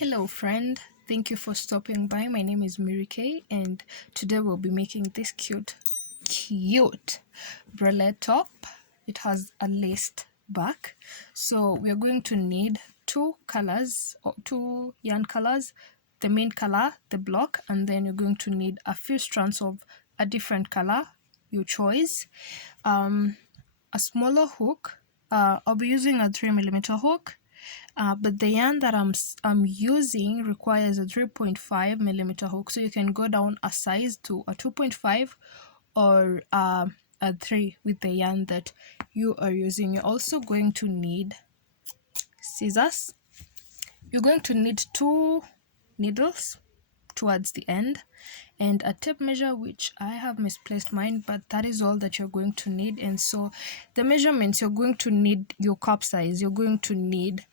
Hello friend, thank you for stopping by. My name is Mary Kay and today we'll be making this cute bralette top. It has a laced back. So we're going to need two colors or two yarn colors, the main color, the block, and then you're going to need a few strands of a different color, your choice, a smaller hook. I'll be using a 3mm hook. But the yarn that I'm using requires a 3.5mm hook, so you can go down a size to a 2.5 or a 3 with the yarn that you are using. You're also going to need scissors. You're going to need 2 needles towards the end and a tape measure, which I have misplaced mine, but that is all that you're going to need. And so the measurements, you're going to need your cup size, you're going to need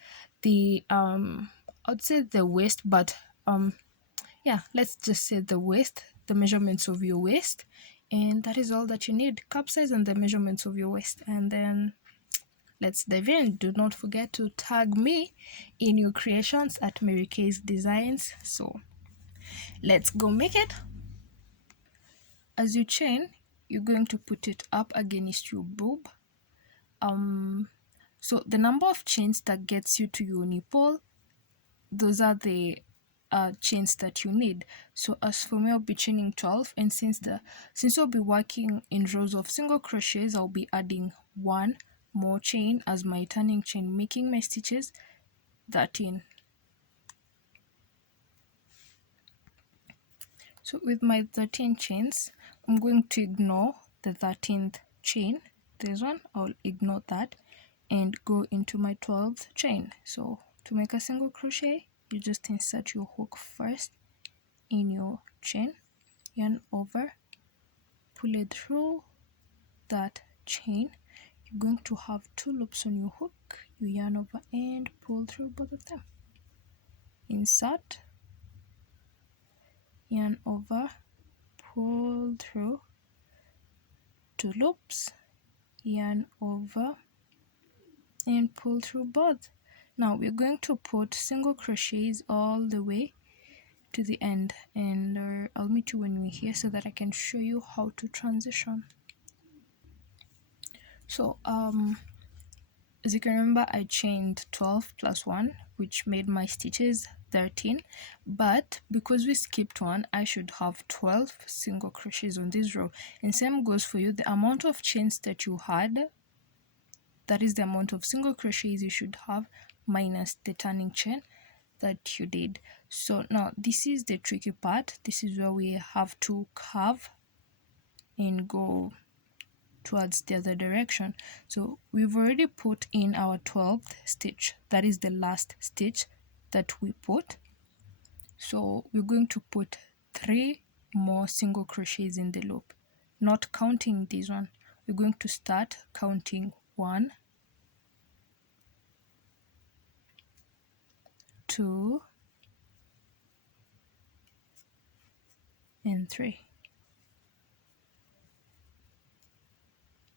the I'd say the waist, but yeah, let's just say the waist, the measurements of your waist, and that is all that you need, cup size and the measurements of your waist. And then let's dive in. Do not forget to tag me in your creations at Mary Kay's Designs. So let's go make it. As you chain, you're going to put it up against your boob. So the number of chains that gets you to your nipple, those are the chains that you need. So as for me, I'll be chaining 12, and since I'll be working in rows of single crochets, I'll be adding 1 more chain as my turning chain, making my stitches 13. So with my 13 chains, I'm going to ignore the 13th chain, this one, I'll ignore that and go into my 12th chain. So to make a single crochet, you just insert your hook first in your chain, yarn over, pull it through that chain. You're going to have 2 loops on your hook, you yarn over and pull through both of them. Insert, yarn over, pull through, 2 loops, yarn over and pull through both. Now we're going to put single crochets all the way to the end, and I'll meet you when we're here so that I can show you how to transition. So as you can remember, I chained 12 plus 1, which made my stitches 13, but because we skipped one, I should have 12 single crochets on this row. And same goes for you. The amount of chains that you had, that is the amount of single crochets you should have minus the turning chain that you did. So now this is the tricky part. This is where we have to curve and go towards the other direction. So we've already put in our 12th stitch. That is the last stitch that we put. So we're going to put 3 more single crochets in the loop, not counting this one. We're going to start counting 1, 2, and 3.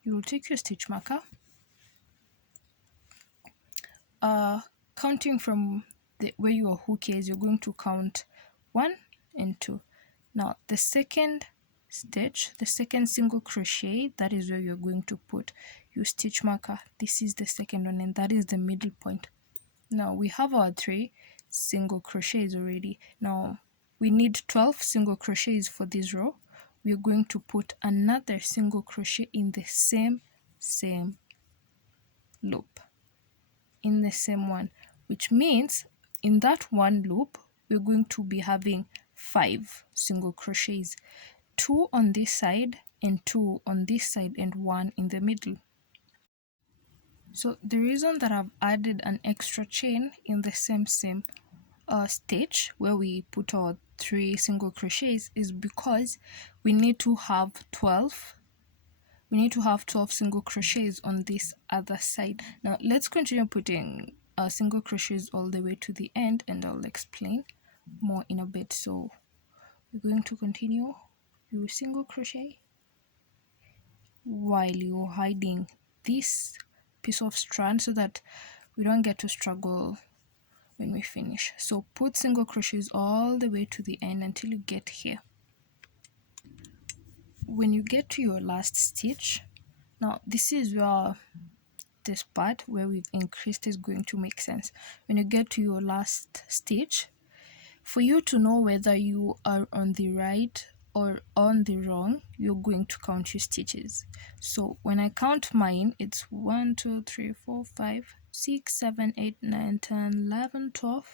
You will take your stitch marker, counting from where your hook is, you're going to count 1 and 2. Now the second stitch, the second single crochet, that is where you're going to put your stitch marker. This is the second one, and that is the middle point. Now we have our 3 single crochets already. Now we need 12 single crochets for this row. We're going to put another single crochet in the same loop, in the same one, which means in that one loop we're going to be having 5 single crochets, 2 on this side and 2 on this side and 1 in the middle. So the reason that I've added an extra chain in the same stitch where we put our 3 single crochets is because we need to have 12 single crochets on this other side. Now let's continue putting single crochets all the way to the end, and I'll explain more in a bit. So we're going to continue your single crochet while you're hiding this piece of strand so that we don't get to struggle when we finish. So put single crochets all the way to the end until you get here. When you get to your last stitch, now this is where this part where we've increased is going to make sense. When you get to your last stitch, for you to know whether you are on the right or on the wrong, you're going to count your stitches. So when I count mine, it's 1 2 3 4 5 6 7 8 9 10 11 12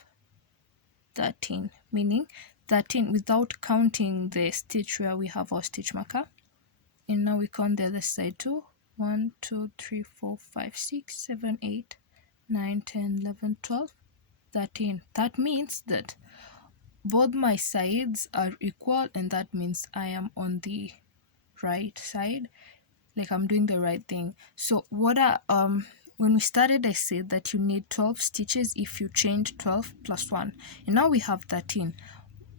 13, meaning 13 without counting the stitch where we have our stitch marker. And now we count the other side too. 1 2 3 4 5 6 7 8 9 10 11 12 13. That means that both my sides are equal, and that means I am on the right side, like I'm doing the right thing. So what when we started, I said that you need 12 stitches if you change 12 plus 1, and now we have 13.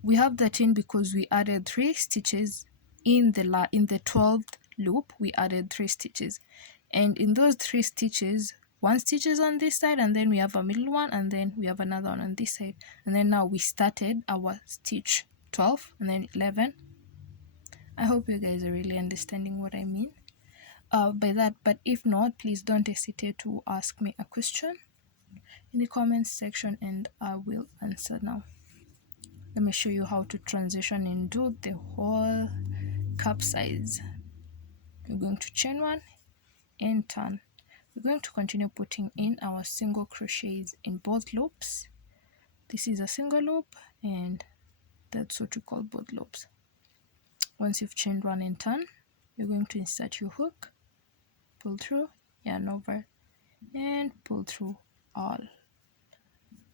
We have 13 because we added 3 stitches in the 12th loop. We added 3 stitches, and in those 3 stitches, 1 stitch is on this side, and then we have a middle one, and then we have another one on this side, and then now we started our stitch 12 and then 11. I hope you guys are really understanding what I mean by that, but if not, please don't hesitate to ask me a question in the comments section and I will answer now. Let me show you how to transition and do the whole capsize. We're going to chain 1 and turn. We're going to continue putting in our single crochets in both loops. This is a single loop, and that's what we call both loops. Once you've chained 1 and turn, you're going to insert your hook, pull through, yarn over, and pull through all.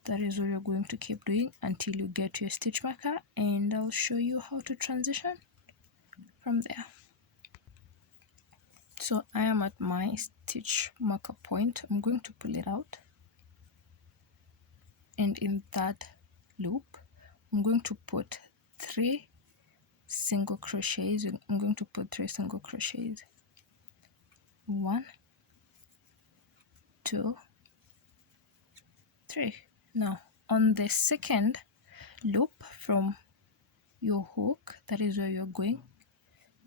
That is what you're going to keep doing until you get to your stitch marker, and I'll show you how to transition from there. So I am at my stitch marker point. I'm going to pull it out, and in that loop I'm going to put 3 single crochets. I'm going to put 3 single crochets. 1 2 3. Now on the second loop from your hook, that is where you're going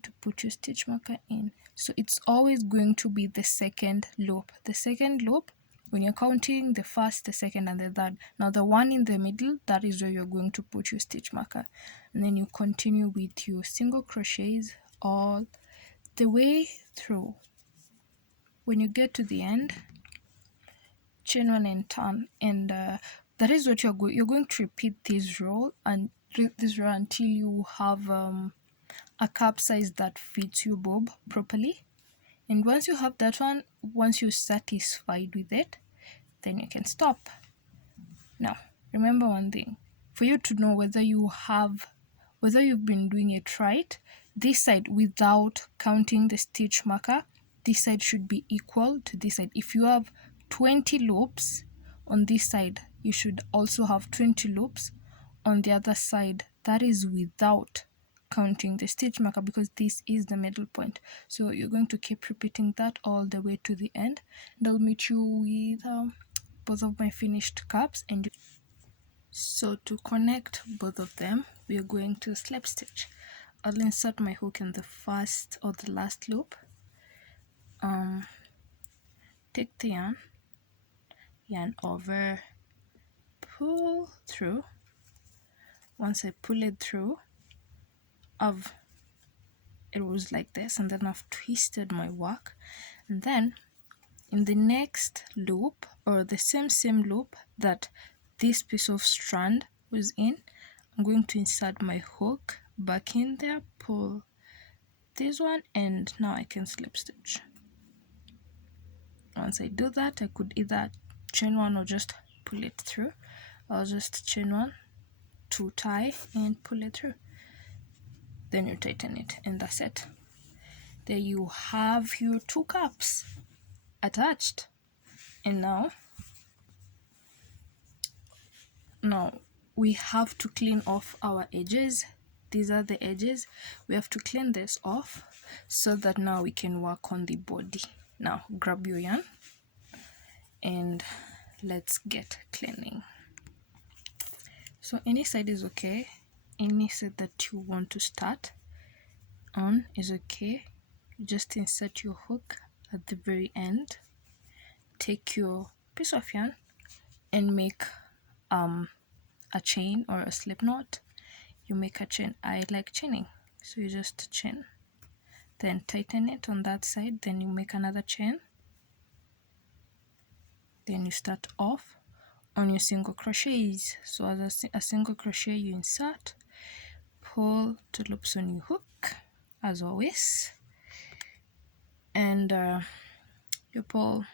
to put your stitch marker in. So it's always going to be the second loop. The second loop, when you're counting the first, the second, and the third. Now the one in the middle, that is where you're going to put your stitch marker, and then you continue with your single crochets all the way through. When you get to the end, chain 1 and turn, and that is what you're going to repeat this row and this row until you have a cap size that fits your bob properly. And once you have that one, once you're satisfied with it, then you can stop. Now remember one thing, for you to know whether you've been doing it right, this side, without counting the stitch marker, this side should be equal to this side. If you have 20 loops on this side, you should also have 20 loops on the other side. That is without counting the stitch marker, because this is the middle point. So you're going to keep repeating that all the way to the end, and I'll meet you with both of my finished caps. And so to connect both of them, we are going to slip stitch. I'll insert my hook in the first or the last loop. Take the yarn over, pull through. Once I pull it through, it was like this, and then I've twisted my work, and then in the next loop, or the same loop that this piece of strand was in, I'm going to insert my hook back in there, pull this one, and now I can slip stitch. Once I do that, I could either chain 1 or just pull it through. I'll just chain 1 to tie and pull it through. Then you tighten it, and that's it. There you have your 2 caps attached. And now we have to clean off our edges. These are the edges. We have to clean this off so that now we can work on the body. Now grab your yarn and let's get cleaning. So any side is okay. Any side that you want to start on is okay. Just insert your hook at the very end. Take your piece of yarn and make a chain or a slip knot. You make a chain. I like chaining, so you just chain, then tighten it on that side, then you make another chain, then you start off on your single crochets. So as a single crochet, you insert, pull 2 loops on your hook as always, and you pull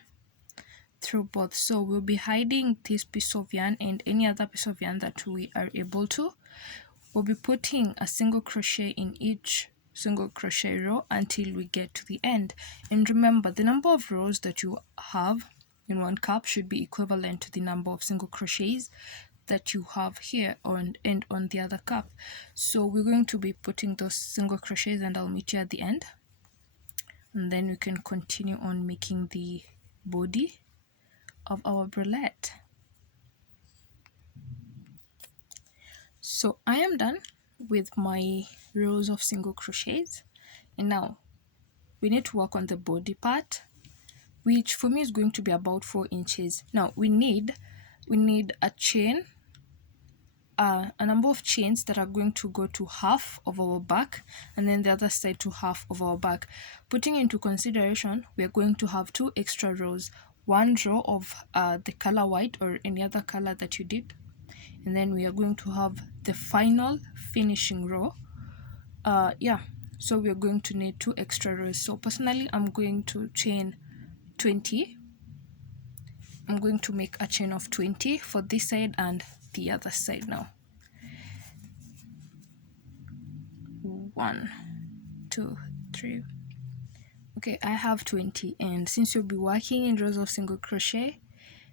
through both. So we'll be hiding this piece of yarn and any other piece of yarn that we are able to. We'll be putting a single crochet in each single crochet row until we get to the end. And remember, the number of rows that you have in one cup should be equivalent to the number of single crochets that you have here and on the other cup. So we're going to be putting those single crochets, and I'll meet you at the end, and then we can continue on making the body of our bralette. So I am done with my rows of single crochets, and now we need to work on the body part, which for me is going to be about 4 inches. Now we need a chain, a number of chains that are going to go to half of our back, and then the other side to half of our back. Putting into consideration, we are going to have 2 extra rows, 1 row of the color white or any other color that you did, and then we are going to have the final finishing row. So we are going to need 2 extra rows. So personally, I'm going to chain 20. I'm going to make a chain of 20 for this side and the other side. Now 1, 2, 3. Okay, I have 20, and since you'll be working in rows of single crochet,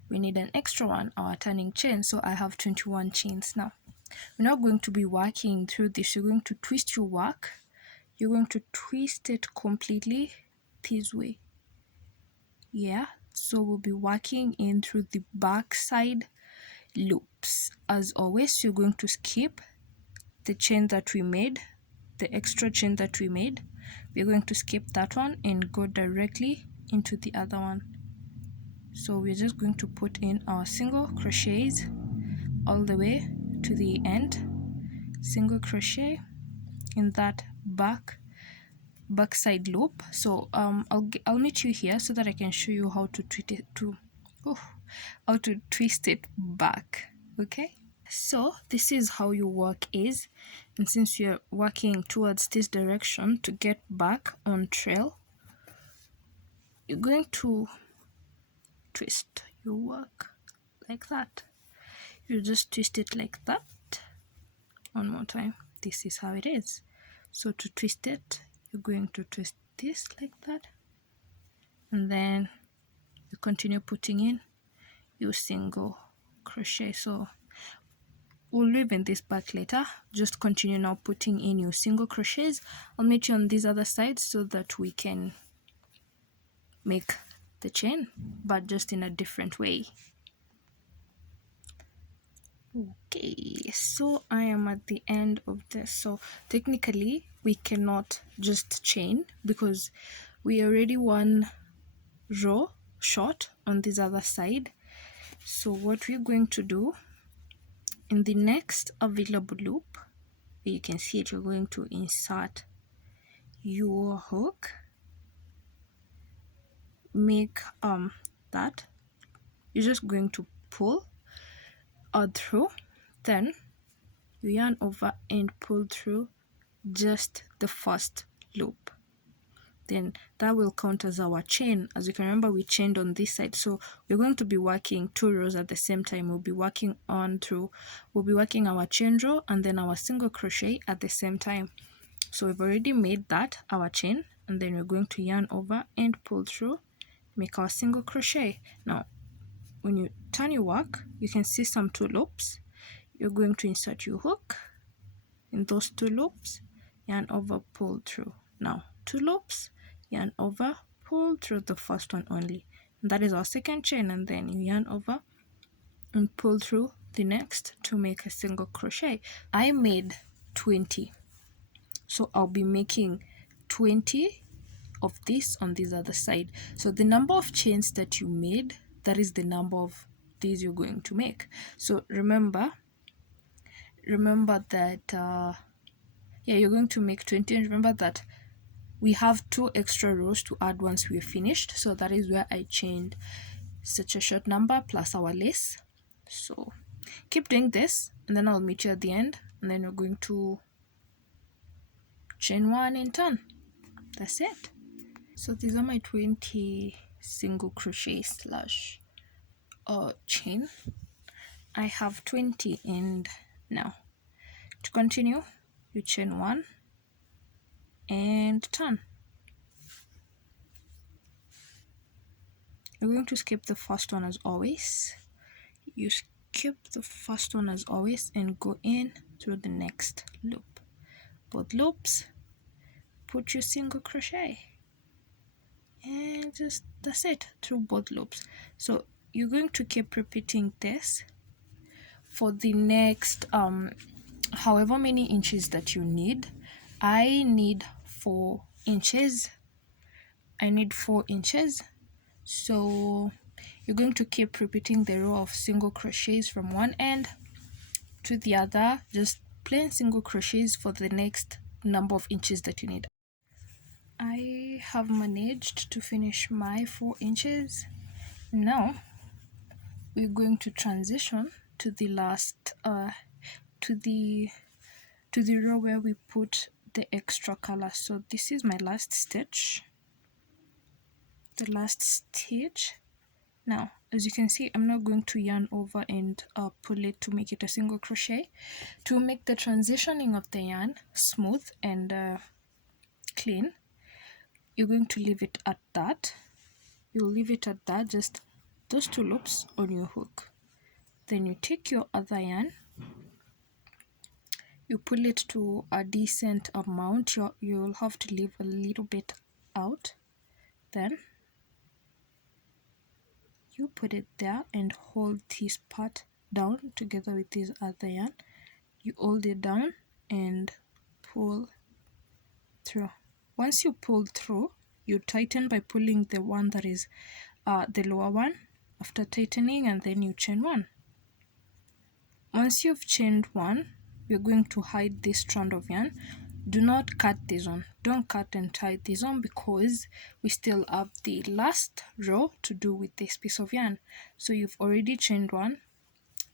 we need an extra one, our turning chain. So I have 21 chains. Now we're not going to be working through this. You're going to twist your work. You're going to twist it completely this way. Yeah, so we'll be working in through the back side loops. As always, you're going to skip the chain that we made, the extra chain that we made. We're going to skip that one and go directly into the other one. So we're just going to put in our single crochets all the way to the end, single crochet in that back side loop. So I'll meet you here so that I can show you how to twist it back. Okay, so this is how your work is, and since you're working towards this direction to get back on trail, you're going to twist your work like that. You just twist it like that. One more time. This is how it is. So to twist it, you're going to twist this like that, and then you continue putting in your single crochet. So we'll leave in this back later. Just continue now putting in your single crochets. I'll meet you on this other side so that we can make the chain, but just in a different way. Okay, so I am at the end of this. So technically we cannot just chain because we already 1 row short on this other side. So what we're going to do, in the next available loop, you can see it, you're going to insert your hook, make that, you're just going to pull through, then you yarn over and pull through just the first loop. Then that will count as our chain. As you can remember, we chained on this side, so we're going to be working 2 rows at the same time. We'll be working our chain row and then our single crochet at the same time. So we've already made that our chain, and then we're going to yarn over and pull through, make our single crochet. Now when you turn your work, you can see some 2 loops. You're going to insert your hook in those 2 loops, yarn over, pull through. Now 2 loops, yarn over, pull through the first one only, and that is our second chain, and then you yarn over and pull through the next to make a single crochet. I made 20, so I'll be making 20 of this on this other side. So the number of chains that you made, that is the number of these you're going to make. So remember that yeah, you're going to make 20, and remember that we have 2 extra rows to add once we're finished. So that is where I chained such a short number plus our lace. So keep doing this, and then I'll meet you at the end, and then we're going to chain 1 and turn. That's it. So these are my 20 single crochet slash chain. I have 20, and now to continue, you chain 1 and turn. You're going to skip the first one as always. You skip the first one as always and go in through the next loop. Both loops, put your single crochet, and just that's it, through both loops. So you're going to keep repeating this for the next however many inches that you need. I need 4 inches. So you're going to keep repeating the row of single crochets from one end to the other, just plain single crochets for the next number of inches that you need. I have managed to finish my 4 inches. Now we're going to transition to the last to the row where we put the extra color. So this is my last stitch, the last stitch. Now as you can see, I'm not going to yarn over and pull it to make it a single crochet. To make the transitioning of the yarn smooth and clean, you're going to leave it at that. You'll leave it at that, just those 2 loops on your hook. Then you take your other yarn, you pull it to a decent amount. You'll have to leave a little bit out. Then you put it there and hold this part down together with this other yarn. You hold it down and pull through. Once you pull through, you tighten by pulling the one that is the lower one after tightening, and then you chain 1. Once you've chained 1, we're going to hide this strand of yarn. Do not cut this on. Don't cut and tie this on, because we still have the last row to do with this piece of yarn. So you've already chained 1,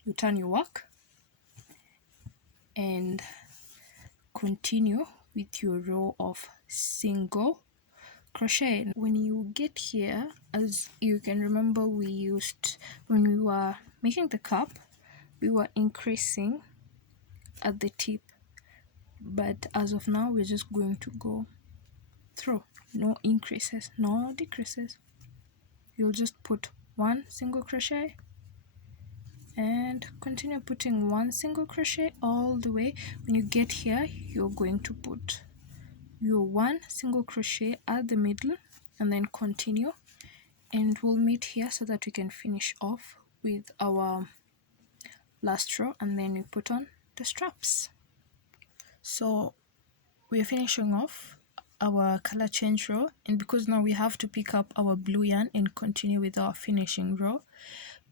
you turn your work and continue with your row of single crochet. When you get here, as you can remember, when we were making the cup, we were increasing at the tip, but as of now we're just going to go through. No increases, no decreases. You'll just put 1 single crochet and continue putting 1 single crochet all the way. When you get here, you're going to put your 1 single crochet at the middle and then continue, and we'll meet here so that we can finish off with our last row, and then we put on the straps. So we're finishing off our color change row, and because now we have to pick up our blue yarn and continue with our finishing row.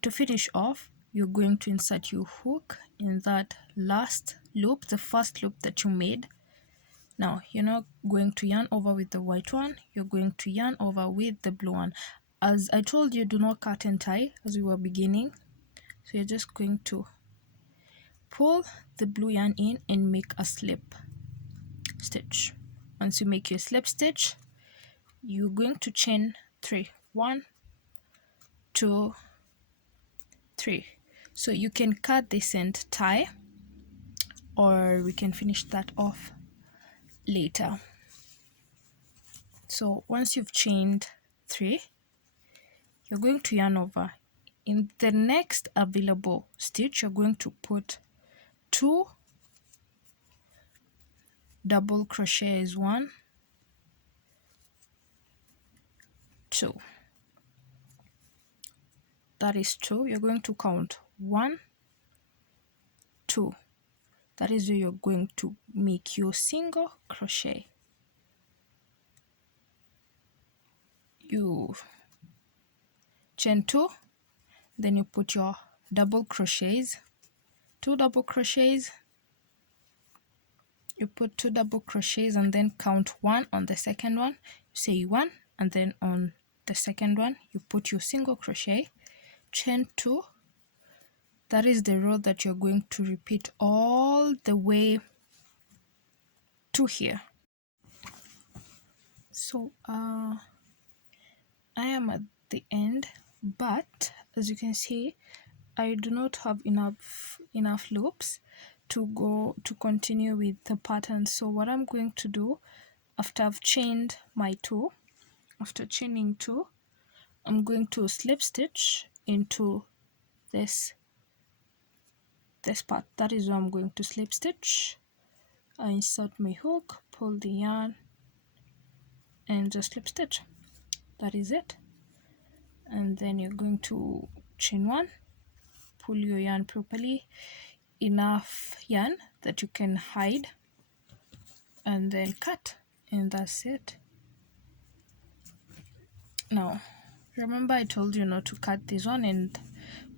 To finish off, you're going to insert your hook in that last loop, the first loop that you made. Now you're not going to yarn over with the white one, you're going to yarn over with the blue one. As I told you, do not cut and tie as we were beginning. So you're just going to pull the blue yarn in and make a slip stitch. Once you make your slip stitch, you're going to chain 3. 1, 2, 3. So you can cut this and tie, or we can finish that off later. So once you've chained 3, you're going to yarn over. In the next available stitch, you're going to put 2 double crochets. 1, 2. That is 2. You're going to count 1, 2. That is where you're going to make your single crochet. You chain 2, then you put your double crochets, 2 double crochets. You put 2 double crochets and then count 1 on the second one. You say 1, and then on the second one you put your single crochet, chain 2. That is the row that you're going to repeat all the way to here. So I am at the end, but as you can see, I do not have enough loops to continue with the pattern. So what I'm going to do, after I've chained my 2, after chaining 2, I'm going to slip stitch into this part. That is where I'm going to slip stitch. I insert my hook, pull the yarn, and just slip stitch. That is it. And then you're going to chain 1, pull your yarn properly, enough yarn that you can hide, and then cut, and that's it. Now remember I told you not to cut this one, and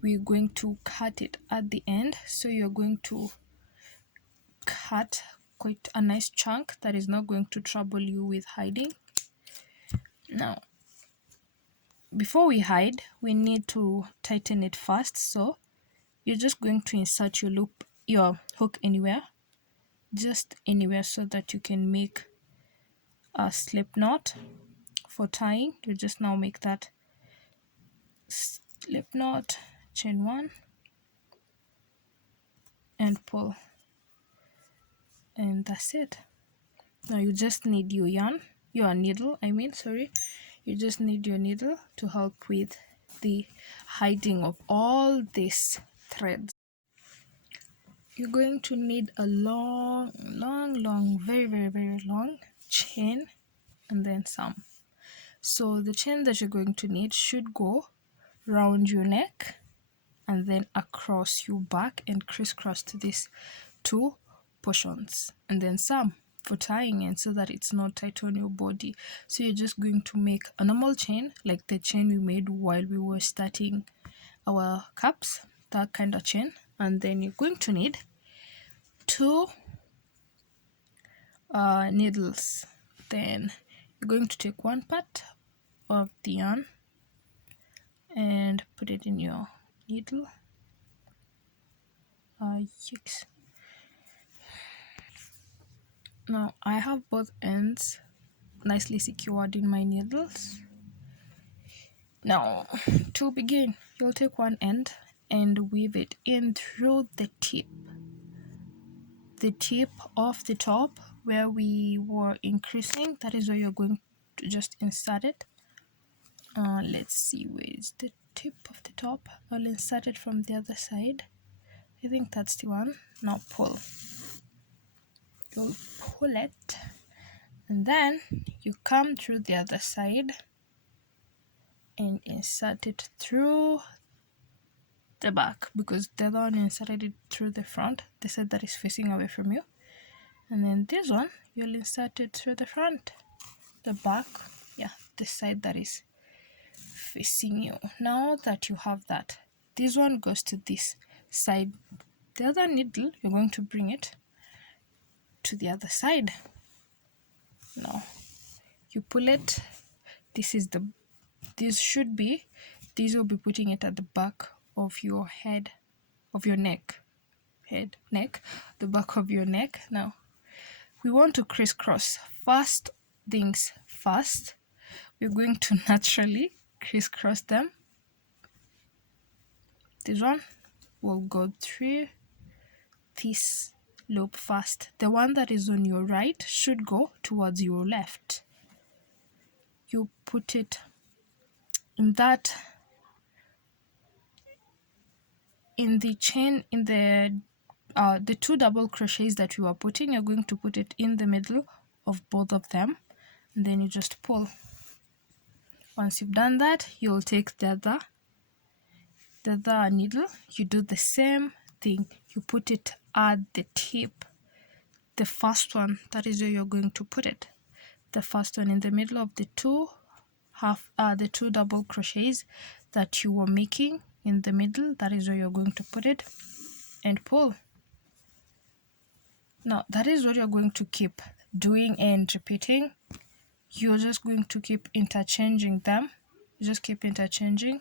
we're going to cut it at the end. So you're going to cut quite a nice chunk that is not going to trouble you with hiding. Now before we hide, we need to tighten it first. So you're just going to insert your hook anywhere, just anywhere, so that you can make a slip knot for tying. You just now make that slip knot, chain 1 and pull, and that's it. Now you just need your needle, you just need your needle to help with the hiding of all these threads. You're going to need a long, very long chain, and then some. So the chain that you're going to need should go round your neck and then across your back and crisscross to these 2 portions, and then some for tying in so that it's not tight on your body. So you're just going to make a normal chain, like the chain we made while we were starting our cups, that kind of chain. And then you're going to need 2 needles. Then you're going to take 1 part of the yarn and put it in your needle. Yikes. Now I have both ends nicely secured in my needles. Now to begin, you'll take 1 end and weave it in through the tip of the top where we were increasing. That is where you're going to just insert it. Let's see, where is the tip of the top? I'll insert it from the other side. I think that's the one. Now pull. You'll pull it, and then you come through the other side and insert it through the back, because the other one inserted it through the front, the side that is facing away from you. And then this one, you'll insert it through the front, the back, yeah, the side that is facing you. Now that you have that, this one goes to this side. The other needle, you're going to bring it to the other side. Now you pull it. This will be putting it at the back of your head, of your neck, the back of your neck. Now we want to crisscross. First things first, we're going to naturally crisscross them. This one will go through this loop first. The one that is on your right should go towards your left. You put it in that, in the chain, in the 2 double crochets that you are putting, you're going to put it in the middle of both of them, and then you just pull. Once you've done that, you'll take the other needle. You do the same thing, you put it at the tip, the first one, that is where you're going to put it, the first one in the middle of the two double crochets that you were making in the middle, that is where you're going to put it and pull. Now that is what you're going to keep doing and repeating. You're just going to keep interchanging them. Just keep interchanging.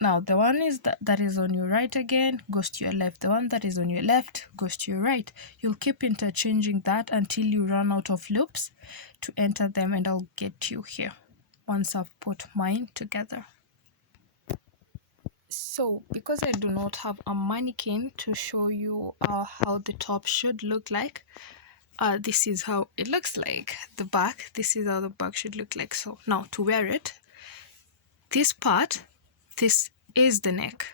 Now the one is that is on your right again goes to your left. The one that is on your left goes to your right. You'll keep interchanging that until you run out of loops to enter them, and I'll get you here once I've put mine together. So because I do not have a mannequin to show you how the top should look like, this is how it looks like. The back, this is how the back should look like. So now to wear it, this part, this is the neck,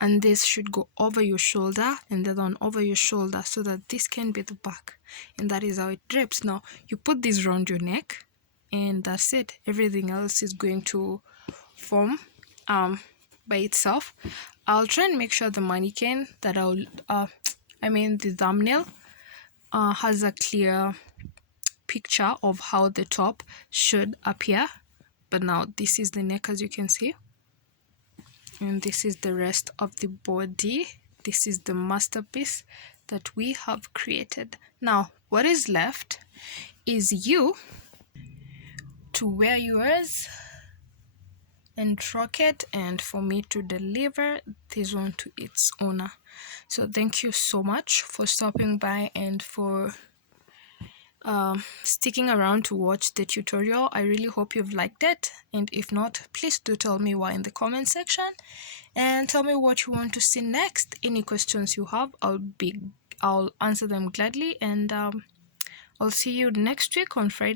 and this should go over your shoulder and then on over your shoulder so that this can be the back, and that is how it drapes. Now you put this around your neck and that's it. Everything else is going to form by itself. I'll try and make sure the mannequin that the thumbnail has a clear picture of how the top should appear. But now this is the neck, as you can see, and this is the rest of the body. This is the masterpiece that we have created. Now what is left is you to wear yours and rock it, and for me to deliver this one to its owner. So thank you so much for stopping by and for sticking around to watch the tutorial. I really hope you've liked it, and if not, please do tell me why in the comment section, and tell me what you want to see next. Any questions you have, I'll answer them gladly, and I'll see you next week on Friday.